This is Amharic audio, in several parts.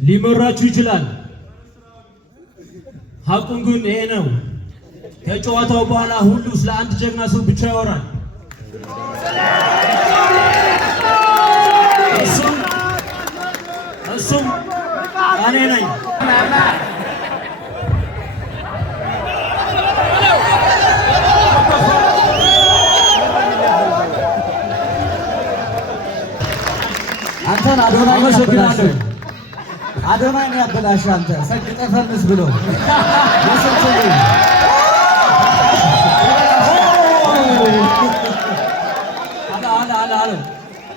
ሊመራችሁ ይችላል። ሐቁን ግን ይሄ ነው። ከጨዋታው በኋላ ሁሉ ስለ አንድ ጀግና ሰው ብቻ ያወራል። እሱም እኔ ነኝ። አንተን አዶናይ ነው ያበላሽ። አንተ ሰግጠህ ፈርስ ብሎ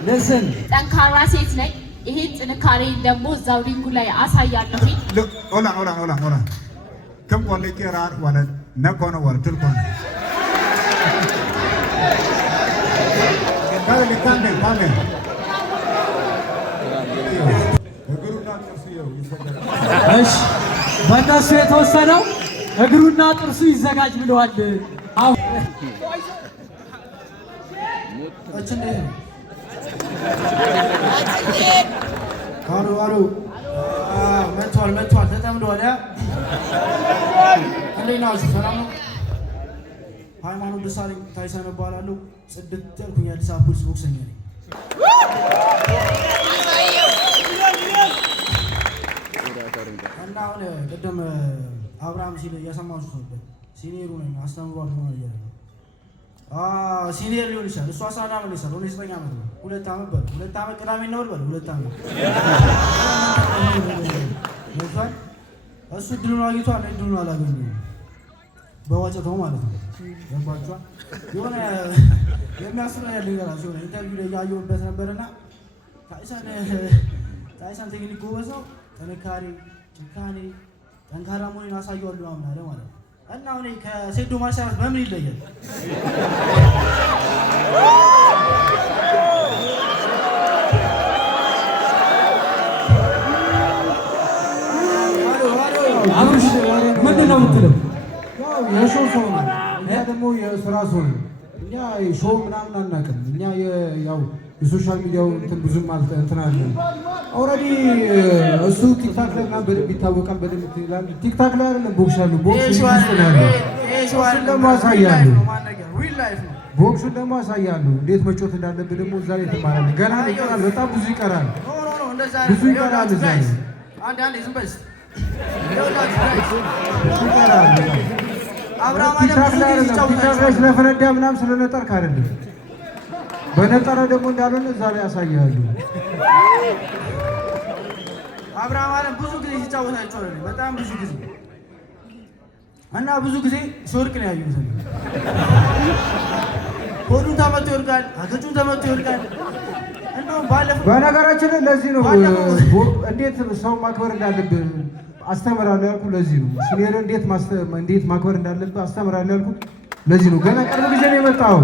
ለስን ጠንካራ ሴት ነኝ። ይሄ ጥንካሬ ደግሞ እዛው ሪንጉ ላይ አሳያለሁ። ኦላ ከም ቆለ ቄራር ወለ ነኮነ ወለ ትልኮነ ካለ እሺ በእነሱ የተወሰነው እግሩና ጥርሱ ይዘጋጅ ብለዋል። አሩ መቷል ተጠምዷል። እንዴት ናችሁ? ሰላም ነው? ሃይማኖት ደሳለኝ ታይሰን እባላለሁ። ጽድት ያልኩኝ የአዲስ አበባ ፖሊስ ቦክሰኛ ነኝ። እና አሁን ቅድም አብርሃም ሲል እያሰማችሁ ነበር። ሲኒየሩ ነኝ አስተምሯል ነው እያለ ሲኒየር ሊሆን ይችላል። እሱ 11 ዓመት ይሰራል። እኔ 9 ዓመት ነው። 2 ዓመት በል 2 ዓመት ቅዳሜ ነው በል 2 ዓመት እሱ ድሉን አግኝቷል። እኔ ድሉን አላገኘሁም። በዋጨተው ማለት ነው። ገባችኋል? የሆነ የሚያስሩ ያለ ልንገራችሁ። የሆነ ኢንተርቪው ላይ ያየሁበት ነበርና ታይሰን ቴክኒክ ጎበዝ ነው። ጥንካሬ፣ ጭካኔ፣ ጠንካራ መሆኑን አሳየዋለሁ አምናለ ማለት ነው። እና አሁን ከሴዶ ማርሻል በምን ይለያል? አብርሽ ምንድን ነው የምትለው? ያው የሾው ሰው ነው። እኛ ደግሞ የስራ ሰው ነው። እኛ ሾው ምናምን አናውቅም። እኛ ያው የሶሻል ሚዲያው እንትን ብዙም እንትን አለ። ኦልሬዲ እሱ ቲክታክ ላይ ምናምን በደንብ ይታወቃል። በደንብ ይላል። ቲክታክ ላይ አይደለም ቦክስ ያለው ቦክስ ውስጥ ነው ያለው። እሱን ደግሞ አሳያለሁ። ቦክሱን ደግሞ አሳያለሁ። እንዴት መጮት እንዳለብህ ደግሞ እዛ ላይ ትማራለህ። ገና ይቀራል፣ በጣም ብዙ ይቀራል። ብዙ ይቀራል እዛ ላይ ቲክታክ ላይ ስለፈነዳ ምናምን ስለነጠርክ አይደለም። በነጠረ ደግሞ እንዳልሆነ እዛ ላይ ያሳያሉ። አብርሃም አለም ብዙ ጊዜ ሲጫወት አይቼዋለሁ። በጣም ብዙ ጊዜ እና ብዙ ጊዜ ሲወድቅ ነው ያዩት። ሆዱን ተመቶ ይወድቃል፣ አገጩን ተመቶ ይወድቃል። እንደውም ባለፈው በነገራችን ላይ ለዚህ ነው እንዴት ሰው ማክበር እንዳለብህ አስተምራለሁ ያልኩህ። ለዚህ ነው ሲኒየር እንዴት ማክበር እንዳለብህ አስተምራለሁ ያልኩህ። ለዚህ ነው ገና ቅርብ ጊዜ ነው የመጣው።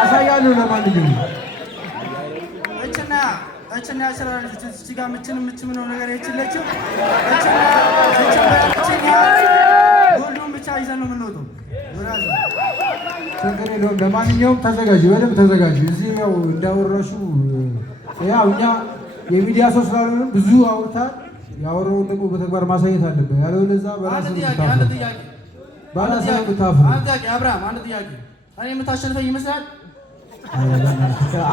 አሳያለሁ። ለማንኛውም እችና ያስራለች እዚህ ጋር ምችምነው ነገር የችለችው ጎልዱን ብቻ ይዘን ነው የምንወጣው። ችግር የለውም። ለማንኛውም ተዘጋጅ፣ በደንብ ተዘጋጅ። እዚህ ያው እንዳወራሹ ያው እኛ የሚዲያ ሰው ስላልሆነ ብዙ አውርታል። ያወራውን ደግሞ በተግባር ማሳየት አለበት። ያለበለዛ በራስህ ብታፍር። አብርሃም አንድ ጥያቄ፣ እኔ የምታሸንፈኝ ይመስላል?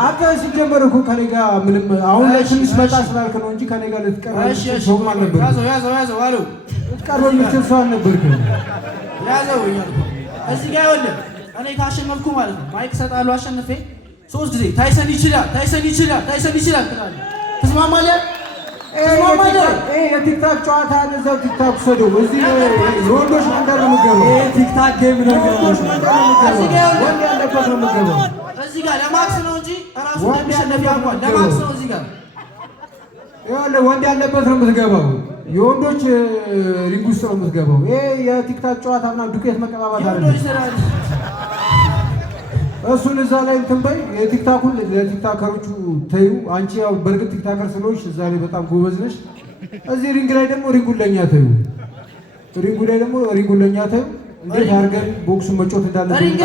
አንተ ሲጀመር እኮ ከኔ ጋር ምንም አሁን ላይ ትንሽ መጣ ስላልክ ነው እንጂ ከኔ ጋር ልትቀርብ ሰው አልነበርክም። ያዘው አሉ ልትቀርብ የምትችል ሰው አልነበርክም። ያዘው እዚህ ጋር ይኸውልህ፣ እኔ ካሸነፍኩ ማለት ነው ማይክ እሰጥሃለሁ። አሸንፌ 3 ጊዜ ታይሰን ይችላል ትላለህ። ትስማማለህ? የቲክታክ ጨዋታ እዛው ቲክታክ ሰደው እዚህ የወንዶች መንደር ነው የምትገባው። ቲክታክ ጌም ነው የወንዶች መንደር ነው የምትገባው። ወንድ ያለበት ነው የምትገባው። እዚህ ጋር ለማክስ ነው እንጂ እራሱ እንደሚሸነፍ ያውቃል። ለማክስ ነው እዚህ ጋር ይኸውልህ፣ ወንድ ያለበት ነው የምትገባው። የወንዶች ሪንግ ውስጥ ነው የምትገባው። ይሄ የቲክታክ ጨዋታ ምናምን ዱቄት መቀባባት አይደለም። እሱን እዛ ላይ እንትን በይ። የቲክታኩን ለቲክታከሮቹ ተይው። አንቺ ያው በእርግጥ ቲክታከር ስለሆንሽ እዛ ላይ በጣም ጎበዝ ነሽ። እዚህ ሪንግ ላይ ደግሞ ሪንጉን ለኛ ተይው። እንዴት አድርገን ቦክሱን መጮት እንዳለብን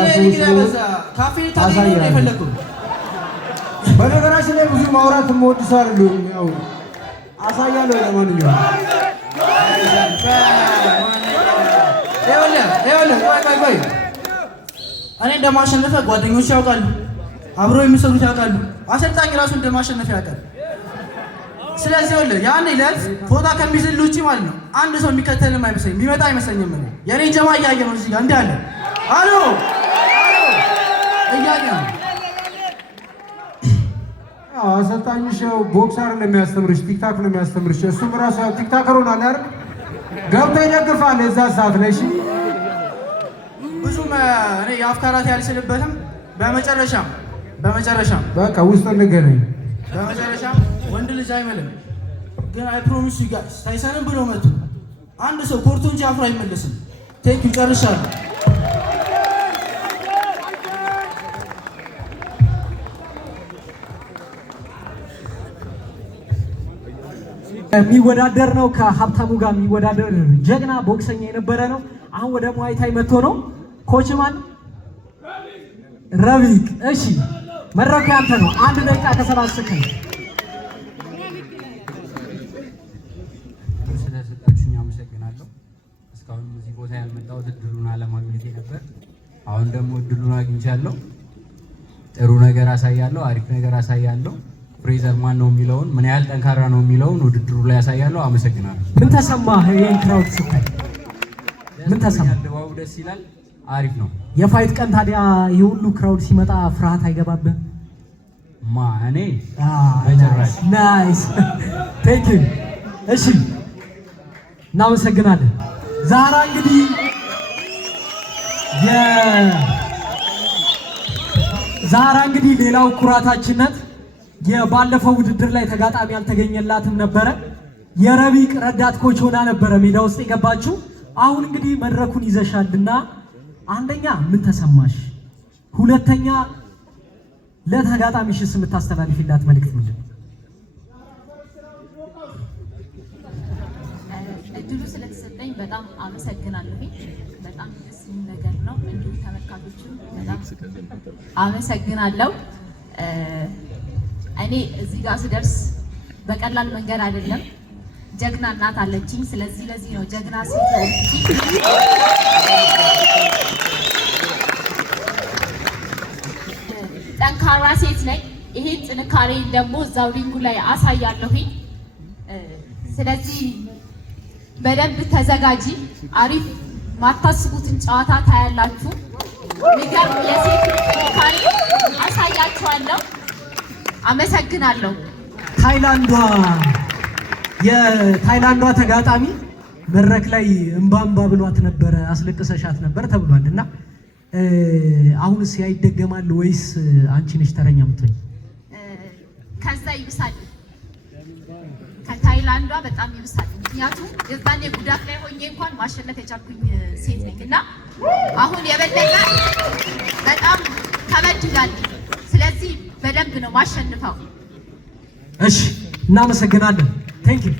ካፌ ታዲያ ነው የፈለኩት። በነገራችን ላይ ብዙ ማውራት የምወድ ሰው አይደለሁም። ያው አሳያለሁ። ለማንኛውም ቆይ እኔ እንደማሸነፈ ጓደኞች ያውቃሉ፣ አብሮ የሚሰሩት ያውቃሉ፣ አሰልጣኝ ራሱ እንደማሸነፈ ያውቃል። ስለዚህ ያን ዕለት ፎታ ከሚዝል ውጪ ማለት ነው አንድ ሰው የሚከተልም አይመስለኝም፣ የሚመጣ አይመስለኝም። የኔ ጀማ እያየ ነው እዚህ ጋር እንዲህ አለ አሎ እያየ ነው። አሰልጣኝሽ ያው ቦክስ አይደለም የሚያስተምርሽ፣ ቲክታክ ነው የሚያስተምርሽ። እሱም ራሱ ያው ቲክታከር ሆኗል አይደል? ገብቶ ይደግፋል የዛ ሰዓት ላይ። እሺ ብዙም እኔ የአፍካራት ያልችልበትም። በመጨረሻም በቃ ውስጥ እንገናኝ። በመጨረሻም ወንድ ልጅ አይመልም፣ ግን አይ ፕሮሚስ ዩ ጋይስ ታይሰንን ብሎ መጡ አንድ ሰው ኮርቶ እንጂ አፍሮ አይመለስም። ቴንክ ዩ ጨርሻለሁ። የሚወዳደር ነው ከሀብታሙ ጋር የሚወዳደር ጀግና ቦክሰኛ የነበረ ነው። አሁን ወደ ሙዋይ ታይ መጥቶ ነው። ኮች ማን? ረቢቅ። እሺ መድረኩ ያንተ ነው። 1 ደቂቃ ከ7 ሰከንድ። ስለሰጣችሁኝ አመሰግናለሁ። እስካሁን እዚህ ቦታ ያልመጣሁት እድሉን አለማግኘቴ ነበር። አሁን ደግሞ እድሉን አግኝቻለሁ። ጥሩ ነገር አሳያለሁ፣ አሪፍ ነገር አሳያለሁ። ፍሬዘር ማን ነው የሚለውን ምን ያህል ጠንካራ ነው የሚለውን ውድድሩ ላይ ያሳያለሁ። አመሰግናለሁ። ምን ተሰማህ? ይሄን ክራውድ ስታይ ምን ተሰማህ? ድባቡ ደስ ይላል፣ አሪፍ ነው። የፋይት ቀን ታዲያ ይሄ ሁሉ ክራውድ ሲመጣ ፍርሃት አይገባብህም? እኔ ናይስ ቴንክ ዩ። እሺ እናመሰግናለን። ዛራ እንግዲህ ሌላው ኩራታችን ናት። የባለፈው ውድድር ላይ ተጋጣሚ ያልተገኘላትም ነበረ። የረቢቅ ረዳት ኮች ሆና ነበረ ሜዳ ውስጥ የገባችው። አሁን እንግዲህ መድረኩን ይዘሻልና አንደኛ ምን ተሰማሽ? ሁለተኛ ለተጋጣሚሽስ የምታስተላልፊላት መልእክት ምንድን ነው? እድሉ ስለተሰጠኝ በጣም አመሰግናለሁ። በጣም ደስ የሚል ነገር ነው። እንዲሁም ተመልካቾችም በጣም አመሰግናለሁ። እኔ እዚህ ጋር ስደርስ በቀላል መንገድ አይደለም። ጀግና እናት አለችኝ። ስለዚህ ለዚህ ነው ጀግና ሴት ጠንካራ ሴት ነኝ። ይሄ ጥንካሬ ደግሞ እዛው ሪንጉ ላይ አሳያለሁኝ። ስለዚህ በደንብ ተዘጋጂ። አሪፍ ማታስቡትን ጨዋታ ታያላችሁ። የሚገርም የሴት ጥንካሬ አሳያችኋለሁ። አመሰግናለሁ። የታይላንዷ ተጋጣሚ መድረክ ላይ እምባ ብሏት ነበረ፣ አስለቅሰሻት ነበር ተብሏል እና አሁንስ ያይደገማል ወይስ አንቺ ነሽ ተረኛ የምትሆኝ? ከዛ ይብሳል። ከታይላንዷ በጣም ይብሳል። ምክንያቱም የዛኔ ጉዳት ላይ ሆኜ እንኳን ማሸነፍ የቻልኩኝ ሴት ነኝ እና አሁን የበለጠ በጣም ከበድ ይላል። ስለዚህ በደንብ ነው ማሸንፈው። እሺ እናመሰግናለን። ቴንክ ዩ።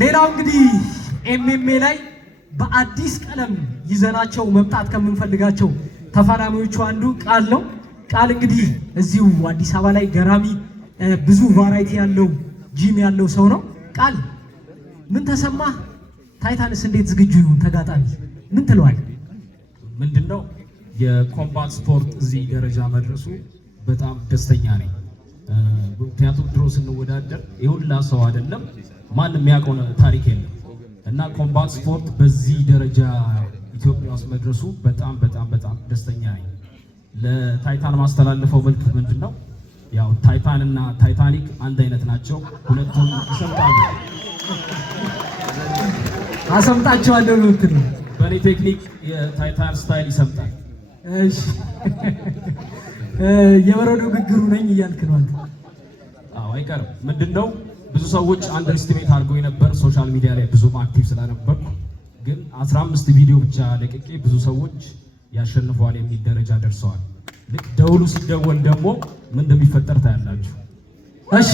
ሌላው እንግዲህ ኤምኤምኤ ላይ በአዲስ ቀለም ይዘናቸው መምጣት ከምንፈልጋቸው ተፋላሚዎቹ አንዱ ቃል ነው። ቃል እንግዲህ እዚሁ አዲስ አበባ ላይ ገራሚ ብዙ ቫራይቲ ያለው ጂም ያለው ሰው ነው። ቃል ምን ተሰማህ? ታይታንስ እንዴት ዝግጁ ይሁን ተጋጣሚ ምን ትለዋል? ምንድነው የኮምባት ስፖርት እዚህ ደረጃ መድረሱ በጣም ደስተኛ ነኝ። ምክንያቱም ድሮ ስንወዳደር የሁላ ሰው አይደለም ማንም የሚያውቀው ታሪክ የለም እና ኮምባት ስፖርት በዚህ ደረጃ ኢትዮጵያ ውስጥ መድረሱ በጣም በጣም በጣም ደስተኛ ነኝ። ለታይታን ማስተላለፈው መልዕክት ምንድነው? ያው ታይታን እና ታይታኒክ አንድ አይነት ናቸው። ሁለቱም ይሰምጣሉ። አሰምጣቸዋለሁ ልትል ነው። በእኔ ቴክኒክ የታይታን ስታይል ይሰምጣል። እሺ የበረዶ ግግሩ ነኝ እያልክ ነው አንተ? አዎ አይቀርም። ምንድነው ብዙ ሰዎች አንደርስቲሜት አድርገው የነበር ሶሻል ሚዲያ ላይ ብዙም አክቲቭ ስላነበርኩ፣ ግን 15 ቪዲዮ ብቻ ለቅቄ ብዙ ሰዎች ያሸንፈዋል የሚል ደረጃ ደርሰዋል። ልክ ደውሉ ሲደወል ደግሞ ምን እንደሚፈጠር ታያላችሁ። እሺ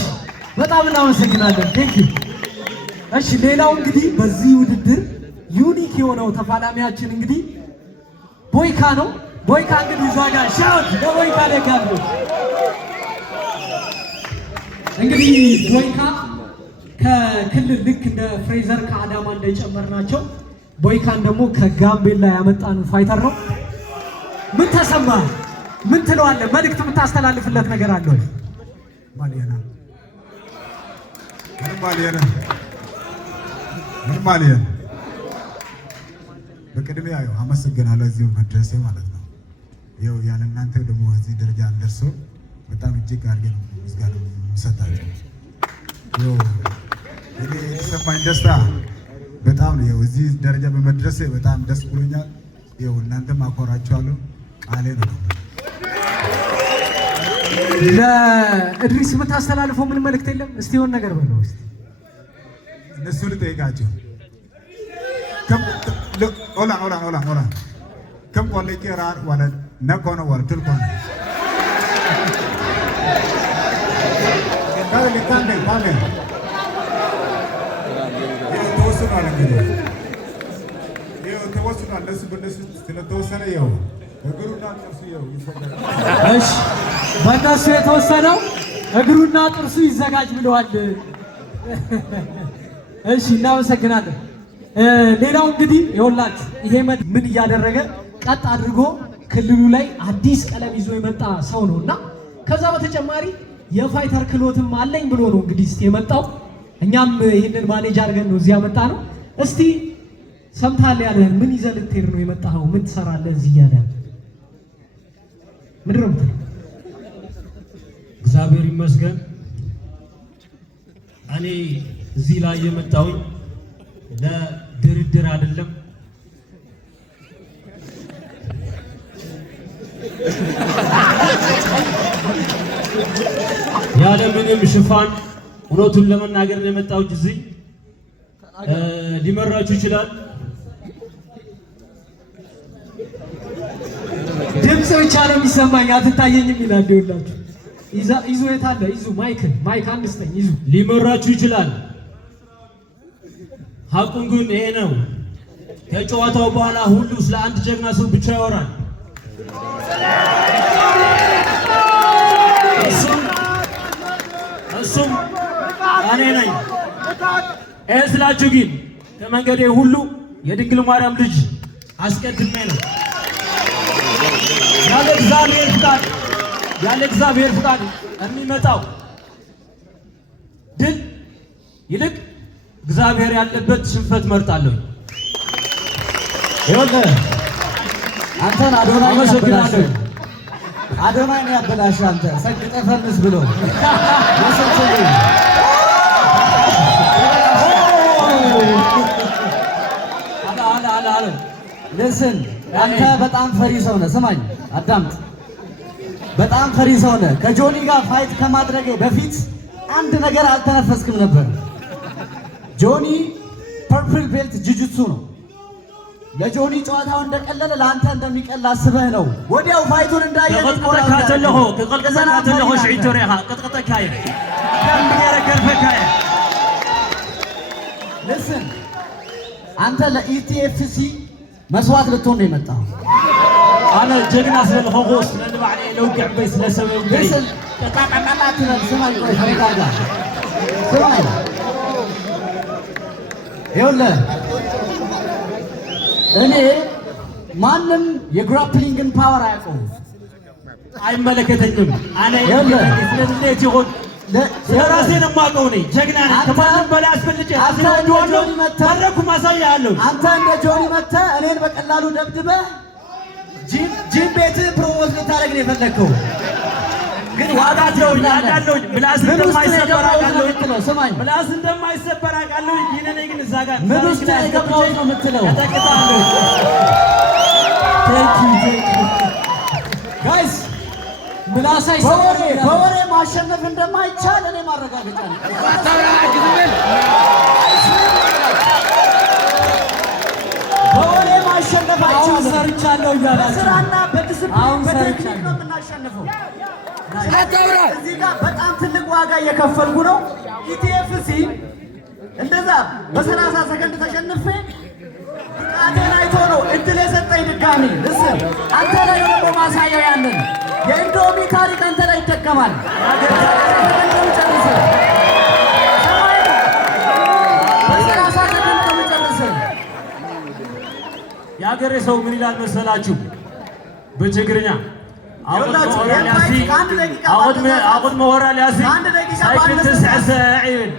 በጣም እናመሰግናለን። ቴንክ ዩ። እሺ ሌላው እንግዲህ በዚህ ውድድር ዩኒክ የሆነው ተፋላሚያችን እንግዲህ ቦይካ ነው። ቦይካ እንግዲህ ዛጋ ሻውት ለቦይካ ደጋሉ እንግዲህ ቦይካ ከክልል ልክ እንደ ፍሬዘር ከአዳማ እንደጨመርናቸው ቦይካን ደግሞ ከጋምቤላ ያመጣነው ፋይተር ነው። ምን ተሰማ? ምን ትለዋለህ? መልእክት የምታስተላልፍለት ነገር አለ ወይ? በቅድሚያ አመሰግናለሁ እዚሁ መድረሴ ማለት ነው። ያው ያለ እናንተ ደግሞ እዚህ ደረጃ እንደርሶ በጣም እጅግ አድርገን ምስጋና እንሰጣለን። ያው እኔ የተሰማኝ ደስታ በጣም ነው። ያው እዚህ ደረጃ በመድረሴ በጣም ደስ ብሎኛል። ያው እናንተም አኮራችኋለሁ። ቃሌ ነው። ለእድሪስ የምታስተላልፈው ምን መልእክት የለም? እስቲ የሆነ ነገር በለው እስቲ። እነሱ ልጠይቃቸው ኦላ ከም ቆለቄ ራር ዋለ ነኮነ ዋለ ትልኮነ ካለ ተወስኗል። እንግዲህ ይኸው ተወስኗል። ለሱ በነሱ ስለተወሰነ ይኸው እግሩና ጥርሱ ይኸው ይዘጋጅ። እሺ በእነሱ የተወሰነው እግሩና ጥርሱ ይዘጋጅ ብለዋል። እሺ እናመሰግናለን። ሌላው እንግዲህ ይኸውላችሁ ይሄ ምን እያደረገ ቀጥ አድርጎ ክልሉ ላይ አዲስ ቀለም ይዞ የመጣ ሰው ነው እና ከዛ በተጨማሪ የፋይተር ክሎትም አለኝ ብሎ ነው እንግዲህ እስቲ የመጣው። እኛም ይህንን ማኔጅ አድርገን ነው እዚህ ያመጣ ነው። እስቲ ሰምታል ያለህን ምን ይዘህ ልትሄድ ነው የመጣኸው? ምን ትሰራለህ እዚህ እያለ ምንድን ነው የምትለው? እግዚአብሔር ይመስገን እኔ እዚህ ላይ የመጣሁኝ ለድርድር አይደለም። ያለ ምንም ሽፋን እውነቱን ለመናገር ነው የመጣሁት። እዚህ ሊመራችሁ ይችላል። ድምፅ ብቻ ነው የሚሰማኝ አትታየኝም ይላል። ይኸውላችሁ ይዞ የት አለ? ይዙ ማይክ አንስተኝ ይዙ ሊመራችሁ ይችላል። ሀቁን ግን ይሄ ነው። ከጨዋታው በኋላ ሁሉ ስለ አንድ ጀግና ሰው ብቻ ያወራል። እሱም እኔ ነኝ። ይሄ ስላችሁ ግን ከመንገዴ ሁሉ የድንግል ማርያም ልጅ አስቀድሜ ነው ያለ እግዚአብሔር ፍቃድ የሚመጣው ድል ይልቅ እግዚአብሔር ያለበት ሽንፈት መርጣለሁ። ይኸውልህ አንተን አዶናይ ያበላሽህ አዶናይ ነው ያበላሽህ። አንተ ሰግጠህ ፈምስ ብሎ ልስን አንተ በጣም ፈሪ ሰው ነህ። ስማኝ አዳምጥ። በጣም ፈሪ ሰው ነህ። ከጆኒ ጋር ፋይት ከማድረጌ በፊት አንድ ነገር አልተነፈስክም ነበር። ጆኒ ፐርፕል ቤልት ጅጅትሱ ነው። ለጆኒ ጨዋታው እንደቀለለ ለአንተ እንደሚቀል አስበህ ነው። ወዲያው ፋይቱን እንዳየህ ልስን አንተ ለኢቲኤፍሲ መስዋዕት ልትሆን ነው የመጣው። አነ ጀግና ስለልኸውስ ለባዕሌ ለውግዕ በይ ስለሰበው ልስን ተቃቃቃላት ነው። ስማኝ ቆይ ፈሪታጋ ስማኝ ይኸውልህ እኔ ማንም የግራፕሊንግን ፓወር አያውቀውም፣ አይመለከተኝም። አነ ስለዚህ ይሆን ለራሴ ነው የማውቀው። ነኝ ጀግና ነኝ። ከማንም በላይ አስፈልጬ መድረኩ ማሳያለሁ። አንተ እንደ ጆኒ መተህ እኔን በቀላሉ ደብድበህ ጂም ቤትህ ፕሮሞት ልታደርግ ነው የፈለግከው። ግን ዋጋቸውኝ ምላስ እንደማይሰበር አውቃለሁ። ስማኝ ምላስ እንደማይሰበር አውቃለሁ። ይሄን ግን እዛ ጋር ምን ውስጥ ነው የገባሁት ነው የምትለው? ጋይስ በወሬ ማሸነፍ እንደማይቻል እኔ ማረጋገጫ ነው። በወሬ ማሸነፍ አይቻልም። ሰርቻለሁ እያላችሁ በስራና በዲስፕሊን በቴክኒክ ነው የምናሸንፈው። እዚህ ጋር በጣም ትልቅ ዋጋ እየከፈልኩ ነው። ኢቲኤፍሲ እንደዛ በ30 ሰከንድ ተሸንፌ ብቃቴን አይቶ ነው እድል የሰጠኝ ድጋሚ። እስር አንተ ላይ ደግሞ ማሳያው ያንን የኢንዶሚ ታሪክ አንተ ላይ ይደገማል። የሀገሬ ሰው ምን ይላል መሰላችሁ? በትግርኛ አቁድ መወራል ያሲ ሳይክል ትስዕሰ ይብል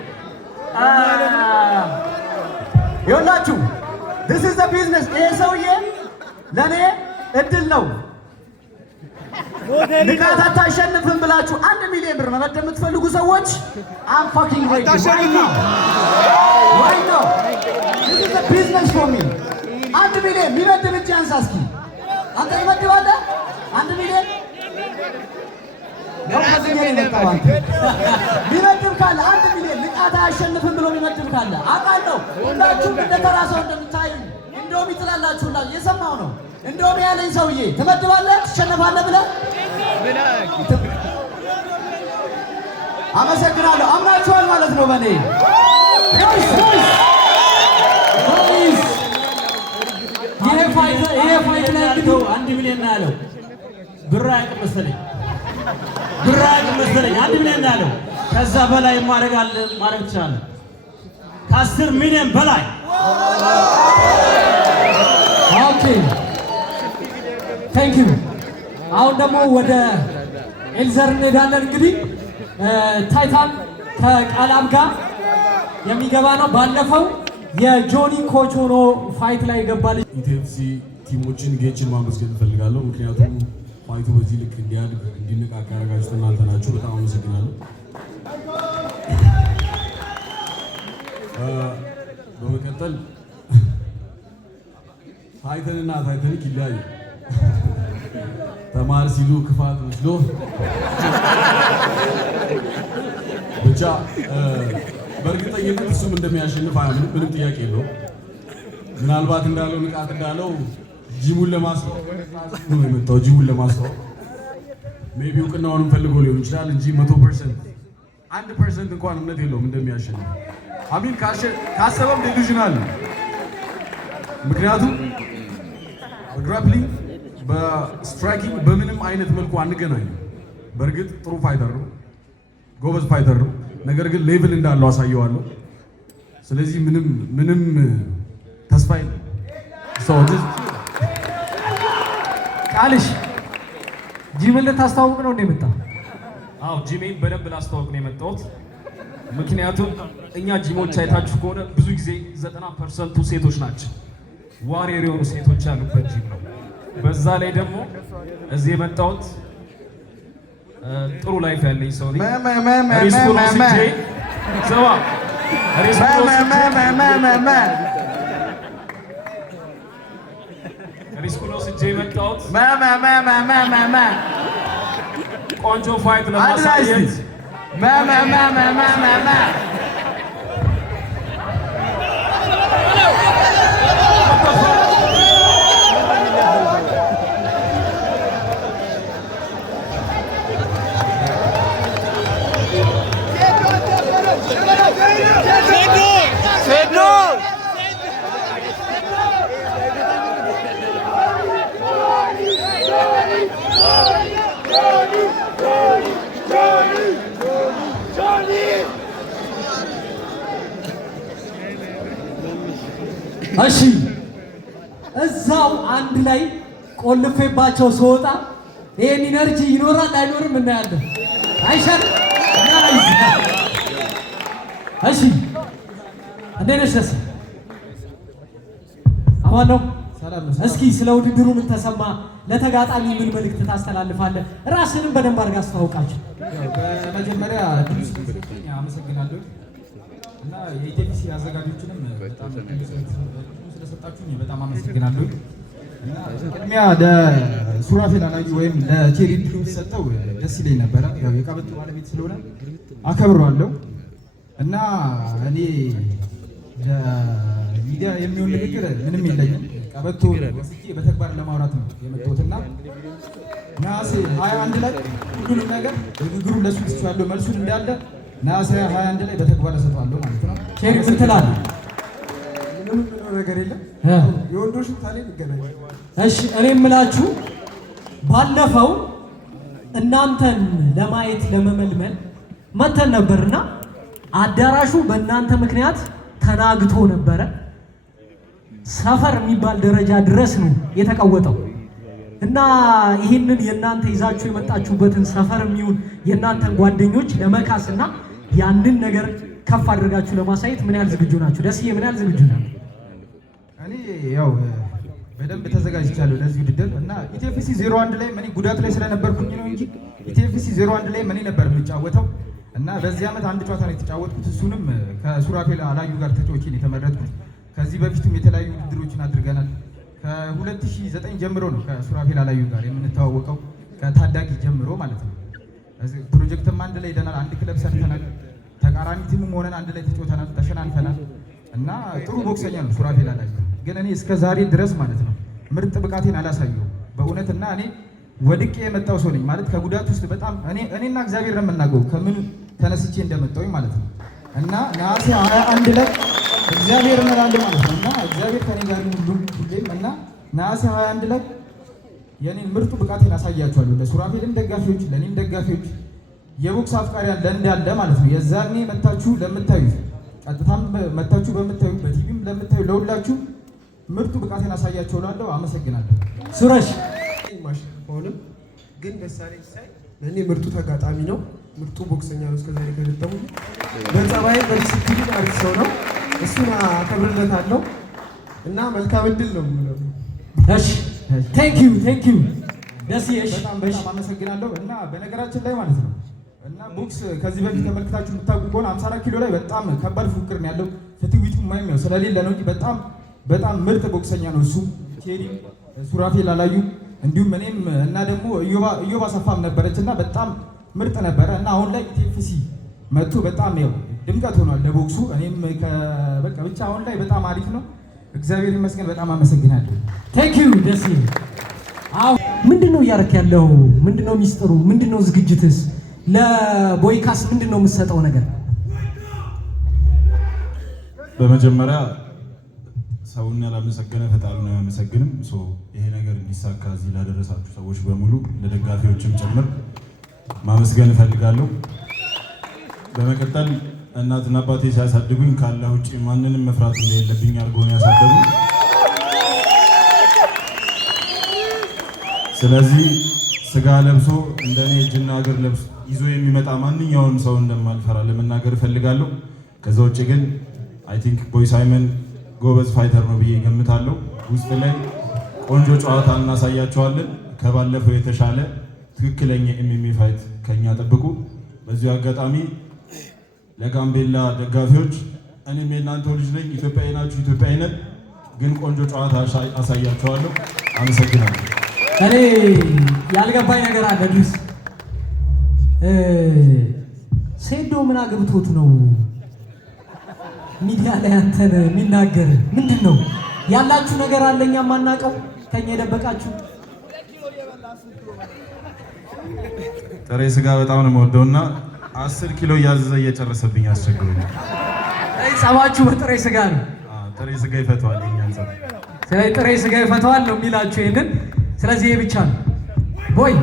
ይኸውላችሁ this is the business። ይሄ ሰውዬ ለእኔ እድል ነው። ንቃት አታሸንፍም ብላችሁ 1 ሚሊዮን ብር መመደብ የምትፈልጉ ሰዎች I'm fucking ready right now this is the business for me። 1 ሚሊዮን የሚመድብ እጅ አንሳ እስኪ። አንተ ይመድባለህ 1 ሚሊዮን ነው ከዚህ የመጣው አንተ ቢመድብ ካለ 1 ሚሊዮን ንቃት አያሸንፍም ብሎ ቢመድብ ካለ አውቃለሁ። ሁላችሁም እንደተራ ሰው እንደምታዩ እንደውም ይጥላላችሁ ሁላ እየሰማሁ ነው። እንደውም ያለኝ ሰውዬ ትመድባለህ ትሸነፋለህ ብለህ አመሰግናለሁ። አምናችኋል ማለት ነው በእኔ ይሄ ፋይት ላይ እንግዲህ 1 ሚሊዮን ነው ያለው። ብር አያውቅም መሰለኝ 1 ሚሊዮን ነው ያለው። ከዛ በላይ ማድረግ ትችላለህ። ከ10 ሚሊዮን በላይ ኦኬ ቴንክ ዩ። አሁን ደግሞ ወደ ኤልዘር እንሄዳለን። እንግዲህ ታይታን ከቃላም ጋር የሚገባ ነው። ባለፈው የጆኒ ኮች ሆኖ ፋይት ላይ ይገባል። ኢቲኤፍሲ ቲሞችን ጌችን ማመስገን እፈልጋለሁ። ምክንያቱም ፋይቱ በዚህ ልክ እንዲያድግ እንዲነቃቃ ያደረጋችሁት እናንተ ናችሁ። በጣም አመሰግናለሁ። በመቀጠል ታይተንና ታይታኒክ ይለያዩ። ተማር ሲሉ ክፋት መስሎ ብቻ በእርግጠኝነት እሱም እንደሚያሸንፍ አያምንም። ምንም ጥያቄ የለውም። ምናልባት እንዳለው ንቃት እንዳለው ጂሙን ለማስታወቅ ነው የመጣው። ጂሙን ለማስታወቅ ሜቢ እውቅናውንም ፈልጎ ሊሆን ይችላል እንጂ 100% 1% እንኳን እምነት የለውም እንደሚያሸንፍ። አሚን ካሰበም ዴሉዥናል ነው። ምክንያቱም በግራፕሊንግ በስትራይኪንግ በምንም አይነት መልኩ አንገናኝም። በእርግጥ ጥሩ ፋይተር ነው፣ ጎበዝ ፋይተር ነው። ነገር ግን ሌቭል እንዳለው አሳየዋለሁ። ስለዚህ ምንም ተስፋ ሰው ቃልሽ ጂምን ልታስተዋውቅ ነው እንደመጣ? አዎ ጂሜን በደንብ ላስተዋውቅ ነው የመጣሁት። ምክንያቱም እኛ ጂሞች አይታችሁ ከሆነ ብዙ ጊዜ 90% ሴቶች ናቸው። ዋሪየር የሆኑ ሴቶች ያሉበት ጂም ነው። በዛ ላይ ደግሞ እዚህ የመጣሁት ጥሩ ላይፍ ያለኝ ሰው ነኝ። ሪስኩን ወስጄ የመጣሁት ቆንጆ ፋይት ለማሳየት እሺ እዛው አንድ ላይ ቆልፌባቸው ስወጣ ይሄን ኢነርጂ ይኖራል አይኖርም እናያለን። አይሻል እሺ እንዴት ነሽ? አማን ነው። እስኪ ስለ ውድድሩ ምን ተሰማ? ለተጋጣሚ ምን መልእክት ታስተላልፋለህ? ራስህንም በደንብ አድርገህ አስተዋውቃቸው። በመጀመሪያ አመሰግናለሁ እና የኢቲኤፍሲ አዘጋጆችንም በጣም ስለሰጣችሁኝ በጣም አመሰግናለሁ። ቅድሚያ ለሱራፌል አላዩ ወይም ለቴሪ ድሉ ሲሰጠው ደስ ይለኝ ነበረ። ያው የቀበቶ ባለቤት ስለሆነ አከብረዋለሁ እና እኔ ለሚዲያ የሚሆን ንግግር ምንም የለኝም። ቀበቶ ወስጄ በተግባር ለማውራት ነው የመጣሁትና ነሐሴ 21 ላይ ሁሉንም ነገር ንግግሩን ለሱ ትችላለሁ፣ መልሱን እንዳለ ነሐሴ 21 ላይ በተግባር እሰጠዋለሁ ማለት ነው። ቴሪ ምን ትላለህ? ነገር የለም። የወንዶች ታሌ ይገናኝ። እሺ እኔ የምላችሁ ባለፈው እናንተን ለማየት ለመመልመል መተን ነበርና አዳራሹ በእናንተ ምክንያት ተናግቶ ነበረ። ሰፈር የሚባል ደረጃ ድረስ ነው የተቀወጠው እና ይህንን የእናንተ ይዛችሁ የመጣችሁበትን ሰፈር የሚሆን የእናንተን ጓደኞች ለመካስና ያንን ነገር ከፍ አድርጋችሁ ለማሳየት ምን ያህል ዝግጁ ናችሁ? ደስዬ ምን ያህል ዝግጁ ናችሁ? እኔ ያው በደንብ ተዘጋጅቻለሁ ለዚህ ውድድር እና ኢቲኤፍሲ 01 ላይ እኔ ጉዳት ላይ ስለነበርኩኝ ነው እንጂ ኢቲኤፍሲ 01 ላይ እኔ ነበር የምጫወተው እና በዚህ ዓመት አንድ ጨዋታ ነው የተጫወትኩት። እሱንም ከሱራፌል አላዩ ጋር ተጫውቼ ነው የተመረጥኩት። ከዚህ በፊትም የተለያዩ ውድድሮችን አድርገናል። ከ2009 ጀምሮ ነው ከሱራፌል አላዩ ጋር የምንተዋወቀው ከታዳጊ ጀምሮ ማለት ነው። ፕሮጀክትም አንድ ላይ ሄደናል፣ አንድ ክለብ ሰርተናል፣ ተቃራኒ ቲምም ሆነን አንድ ላይ ተጫውተናል፣ ተሸናንፈናል እና ጥሩ ቦክሰኛ ነው ሱራፌል አላዩ። ግን እኔ እስከ ዛሬ ድረስ ማለት ነው ምርጥ ብቃቴን አላሳየሁም በእውነት እና እኔ ወድቄ የመጣው ሰው ነኝ ማለት ከጉዳት ውስጥ በጣም እኔና እግዚአብሔር ነው የምናገው ከምን ተነስቼ እንደመጣሁኝ ማለት ነው እና ነሐሴ 21 ላይ እግዚአብሔር እንላለን ማለት ነው እና እግዚአብሔር ከኔ ጋር ሁሉም ሁሌም እና ነሐሴ 21 ላይ የኔን ምርጡ ብቃቴን አሳያችኋለሁ ለሱራፌልም ደጋፊዎች ለኔም ደጋፊዎች የቦክስ አፍቃሪያን ለእንዳለ ማለት ነው። የዛኔ መታችሁ ለምታዩት ቀጥታም መታችሁ በምታዩ በቲቪም ለምታዩ ለሁላችሁ ምርጡ ብቃቴን አሳያችኋለሁ። አመሰግናለሁ። ሱረሽ ሆነም ግን ደሳለኝ ሳይ ለእኔ ምርጡ ተጋጣሚ ነው። ምርጡ ቦክሰኛ ነው። እስከዛሬ ከገጠሙ በጸባይ በዲሲፕሊን አሪፍ ሰው ነው። እሱን አከብርለታለሁ እና መልካም እድል ነው የምለው። እሺ ቴንክ ዩ ደስ በጣም አመሰግናለሁ። እና በነገራችን ላይ ማለት ነው እና ቦክስ ከዚህ በፊት ተመልክታችሁ የምታውቁ ከሆነ 54 ኪሎ ላይ በጣም ከባድ ፉክክር ነው ያለው። ፍትዊቱ ማይም ስለሌለ ነው እንጂ በጣም ምርጥ ቦክሰኛ ነው እሱ። ቴሪ ሱራፌል አላዩ እንዲሁም እኔም እና ደግሞ እዮባ ሰፋም ነበረች እና በጣም ምርጥ ነበረ እና አሁን ላይ ኢቲኤፍሲ መጥቶ በጣም ያው ድምቀት ሆኗል ለቦክሱ። እኔም በቃ ብቻ አሁን ላይ በጣም አሪፍ ነው። እግዚአብሔር ይመስገን። በጣም አመሰግናለሁ። ቴንክ ዩ ደስ ይላል። አዎ ምንድነው እያደረክ ያለው? ምንድነው ሚስጥሩ? ምንድነው ዝግጅትስ? ለቦይካስ ምንድነው የምትሰጠው ነገር? በመጀመሪያ ሰውን ያላመሰገነ ፈጣሪ ነው ያመሰግንም። ይሄ ነገር እንዲሳካ እዚህ ላደረሳችሁ ሰዎች በሙሉ ለደጋፊዎችም ጭምር ማመስገን እፈልጋለሁ። በመቀጠል እናትና አባቴ ሲያሳድጉኝ ካላህ ውጪ ማንንም መፍራት እንደሌለብኝ አድርገው ያሳደጉኝ። ስለዚህ ስጋ ለብሶ እንደኔ እጅና እግር ለብሶ ይዞ የሚመጣ ማንኛውንም ሰው እንደማልፈራ ለመናገር እፈልጋለሁ። ከዛ ውጪ ግን አይ ቲንክ ቦይ ሳይመን ጎበዝ ፋይተር ነው ብዬ ገምታለሁ። ውስጥ ላይ ቆንጆ ጨዋታ እናሳያቸዋለን። ከባለፈው የተሻለ ትክክለኛ ኤምኤምኤ ፋይት ከኛ ጠብቁ። በዚሁ አጋጣሚ ለጋምቤላ ደጋፊዎች እኔም የእናንተ ልጅ ነኝ፣ ኢትዮጵያዊ ናችሁ፣ ኢትዮጵያዊ ነን፣ ግን ቆንጆ ጨዋታ አሳያቸዋለሁ። አመሰግናለሁ። እኔ ያልገባኝ ነገር አለ ድረስ ሴዶ ምን አግብቶት ነው ሚዲያ ላይ አንተን የሚናገር? ምንድን ነው ያላችሁ ነገር አለኛ ማናቀው ከኛ የደበቃችሁ? ጥሬ ስጋ በጣም ነው የምወደውና 10 ኪሎ እያዘዘ እየጨረሰብኝ አስቸግሮኛል። ጸባችሁ በጥሬ ስጋ ነው። ጥሬ ስጋ ይፈተዋል የኛን ጸብ። ስለዚህ ጥሬ ስጋ ይፈተዋል ነው የሚላችሁ ይሄንን። ስለዚህ ይሄ ብቻ ነው። ቦይ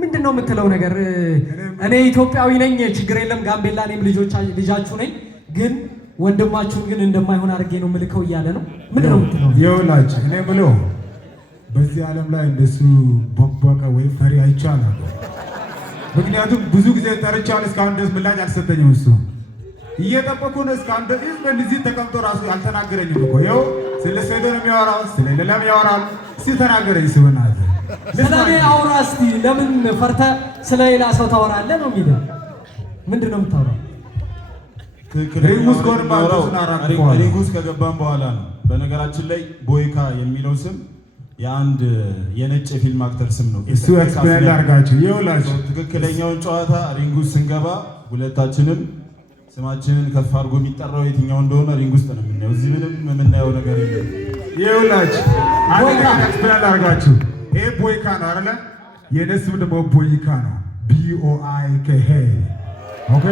ምንድን ነው የምትለው ነገር? እኔ ኢትዮጵያዊ ነኝ፣ ችግር የለም ጋምቤላ፣ እኔም ልጃችሁ ነኝ፣ ግን ወንድማችሁን ግን እንደማይሆን አድርጌ ነው ምልከው እያለ ነው። ምንድን ነው የምትለው? ይኸውላችሁ እኔ ብለው በዚህ ዓለም ላይ እንደሱ ቦቅቧቃ ወይም ፈሪ አይቻልም። ምክንያቱም ብዙ ጊዜ ጠርቻለሁ፣ እስካሁን ድረስ ምላሽ አልሰጠኝም። እሱ እየጠበቁ ነው። እስካሁን ድረስ በዚህ ተቀምጦ ራሱ አልተናገረኝም እኮ። ይኸው ስለ ሴዶ ነው የሚያወራው፣ ስለ ሌላም ያወራል። እስኪ ተናገረኝ ስብናት ስለኔ አውራ እስቲ። ለምን ፈርተህ ስለ ሌላ ሰው ታወራለህ ነው የሚለው? ምንድን ነው የምታወራው? ሪንጉስ ከገባን በኋላ ነው። በነገራችን ላይ ቦይካ የሚለው ስም የአንድ የነጭ ፊልም አክተር ስም ነው። እሱ ኤክስፕሌን ላድርጋችሁ። ይኸውላችሁ ትክክለኛውን ጨዋታ ሪንጉስ ስንገባ ሁለታችንም ስማችንን ከፍ አድርጎ የሚጠራው የትኛው እንደሆነ ሪንግ ውስጥ ነው የምናየው። እዚህ ምንም የምናየው ነገር የለም። ይኸውላችሁ አንድ ኤክስፕሌን ላድርጋችሁ። ይሄ ቦይካ ነው አይደለ? የእኔ ስም ደግሞ ቦይካ ነው። BOIK ኦኬ።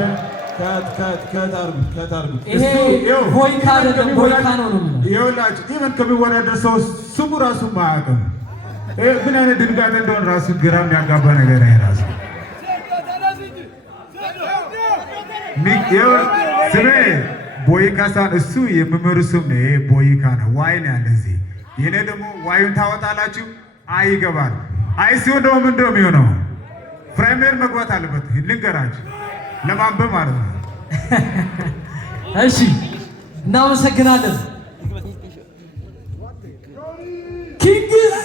ይሄ ቦይካ አይደለም፣ ቦይካ ነው ነው ይኸውላችሁ ኢቨን ከሚወዳደር ሰው ስሙ ራሱ ማያውቅም። ምን አይነት ድንጋጤ እንደሆነ ራሱ ግራ የሚያጋባ ነገር ነው ራሱ። ስሜ ቦይካ ሳን እሱ የመምህሩ ስም ነው። ይሄ ቦይካ ነው። ዋይ ነው ያለ እዚህ። የኔ ደግሞ ዋዩን ታወጣላችሁ። አይ ይገባል። አይ ሲሆን ደግሞ ምን እንደው የሚሆነው ፕራይሜር መግባት አለበት። ልንገራችሁ ለማንበብ ማለት ነው። እሺ እናመሰግናለን። ኪንግስ